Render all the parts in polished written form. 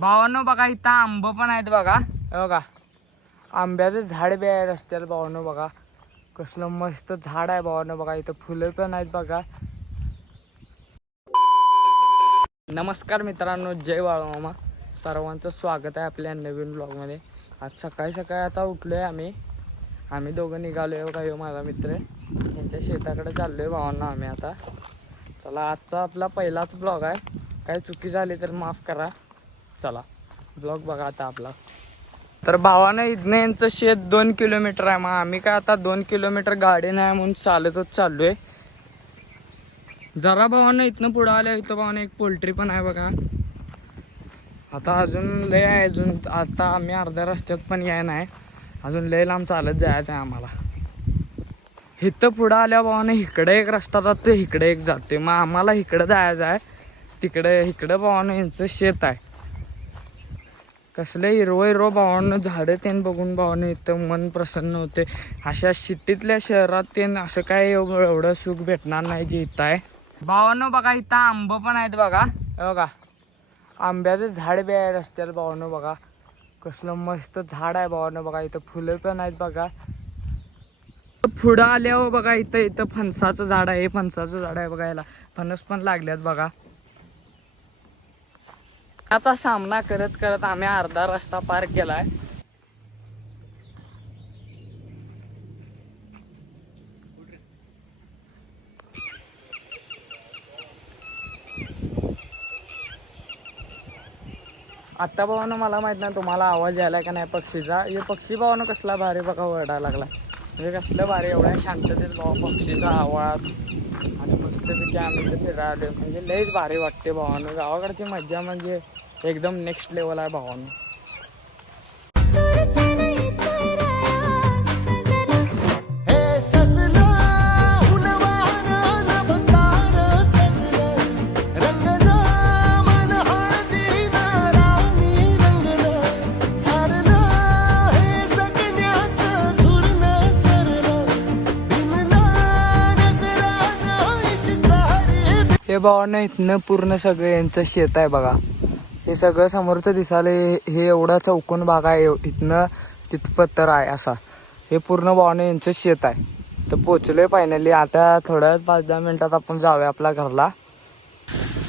भावांनो बघा इथं आंब पण आहेत बघा. हे बघा आंब्याचं झाड बी आहे रस्त्याला भावांनो. बघा कसलं मस्त झाड आहे भावांनो. बघा इथं फुलं पण आहेत बघा. नमस्कार मित्रांनो, जय बाळूमामा. सर्वांचं स्वागत आहे आपल्या नवीन ब्लॉगमध्ये. आज सकाळी सकाळी आता उठलोय आम्ही दोघं निघालोय बघा. ह्यो माझा मित्र यांच्या शेताकडे चाललोय भावांना आम्ही आता. चला आजचा आपला पहिलाच ब्लॉग आहे, काही चुकी झाली तर माफ करा. चला ब्लॉग बघा आता आपला. तर भावानं इथनं यांचं शेत 2 किलोमीटर आहे. मग आम्ही काय आता 2 किलोमीटर गाडी नाही म्हणून चालतच चाललोय. जरा भावानं इथनं पुढं आल्या इथं भावानं एक पोल्ट्री पण आहे बघा. आता अजून लय आहे, अजून आता आम्ही अर्ध्या रस्त्यात पण याय नाही, अजून लय लांब चालत जायचं आहे आम्हाला. इथं पुढं आल्या भावानं इकडे एक रस्ता जातो, इकडे एक जाते. मग आम्हाला इकडं जायचं आहे. इकडं भावानं यांचं शेत आहे. कसले हिरवं भावानं झाडं त्यानं बघून भावानं इथं मन प्रसन्न होते. अशा सिटीतल्या शहरात त्यानं असं काय एवढं सुख भेटणार नाही जे इथं आहे. भावानं बघा इथं आंब पण आहेत बघा. हे बघा आंब्याचं झाड बी आहे रस्त्याला भावानं. बघा कसलं मस्त झाड आहे भावानं. बघा इथं फुलं पण आहेत बघा. पुढं आल्यावर बघा इथं फणसाचं झाड आहे. फणसाचं झाड आहे बघा. याला फणस पण लागल्यात बघा. आता सामना करत करत आम्ही अर्धा रस्ता पार केलाय. आता भावानं मला माहित नाही तुम्हाला आवाज यायला का नाही पक्षीचा. हे पक्षी भावानं कसला भारी बघा वरडायला लागला. म्हणजे कसलं भारी, एवढ्या शांततेत भावा पक्षीचा आवाज आणि मस्तपैकी आम्ही इथे फिरायला म्हणजे लयच भारी वाटते भावानं. गावाकडची मज्जा म्हणजे एकदम नेक्स्ट लेवल आहे भावानं. हे भावानं इथनं पूर्ण सगळं यांचं शेत आहे बघा. हे सगळं समोरचं दिसायला हे एवढा चौकोन भाग आहे. इथनं तिथपत्तर आहे असा. हे पूर्ण भावानं यांचं शेत आहे. तर पोचलोय फायनली. आता थोड्या 5-10 मिनिटात आपण जाऊया आपल्या घरला.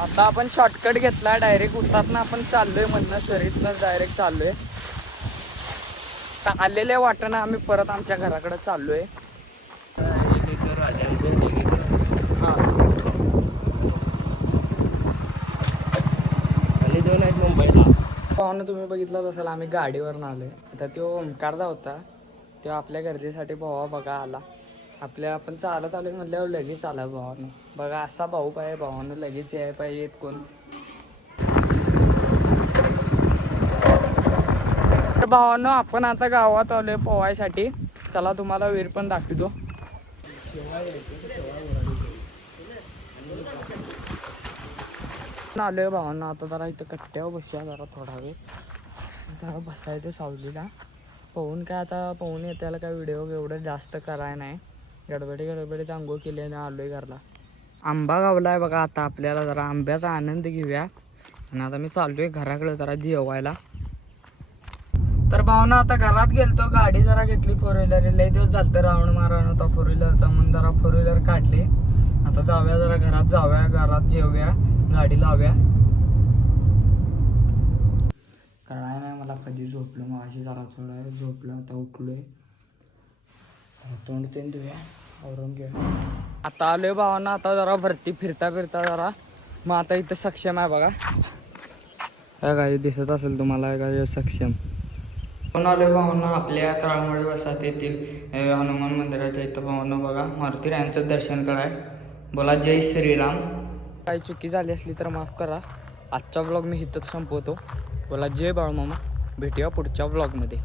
आता आपण शॉर्टकट घेतला, डायरेक्ट उसातनं आपण चाललोय म्हणणं सरीतनं डायरेक्ट चाललोय. आलेल्या वाटेनं आम्ही परत आमच्या घराकडे चाललोय. पाहुणं तुम्ही बघितलं असेल आम्ही गाडीवरून आलोय. आता तो ओमकारदा होता, तो आपल्या गरजेसाठी भावा बघा आला. आपण चालत आलोय म्हटल्यावर लगेच आला भावानं. बघा असा भाऊ पाहिजे भावानं, लगेच याय पाहिजेत कोण. तर भावानं आपण आता गावात आलोय पोहायसाठी. चला तुम्हाला विहीर पण दाखवतो. आलोय भावांना. आता जरा इथं कट्ट्यावर बसूया जरा थोडा वेळ. जरा बसायचं सावलीला. पोहून काय आता पोहून येत्याला काय व्हिडिओ एवढं जास्त कराय नाही. गडबडीत आंघोळ केली आणि आलोय घरला. आंबा गावलाय बघा. आता आपल्याला जरा आंब्याचा आनंद घेऊया. आणि आता मी चाललोय घराकडे जरा जेवायला. तर भावना आता घरात गेलतो, गाडी जरा घेतली 4 व्हीलर. लय दिवस झालतं राऊंड मारा होता 4 व्हीलरचा, म्हणून जरा 4 व्हीलर काढली. आता जाऊया जरा घरात, जाऊया घरात जेवूया, गाडी लावूया. कळाय नाही मला कधी झोपलो. मग अशी जरा थोडा वेळ झोपलो. आता उठलोय, तोंड तेन धुया, आवरून घेऊया. आता आलोय भावांना. आता जरा भरती फिरता जरा. मग आता इथं सक्षम आहे बघा. काय दिसत असेल तुम्हाला काय सक्षम. आलोय भावांना आपल्या तळमळी वसाहत येथील हनुमान मंदिराच्या इथं भावांना बघा मारुतीरायांचं दर्शन कराय. बोला जय श्रीराम. काही चुकी झाली असली तर माफ करा. आजचा ब्लॉग मी इथंच संपवतो. बोला जय बाळूमामा. भेटूया पुढच्या ब्लॉगमध्ये.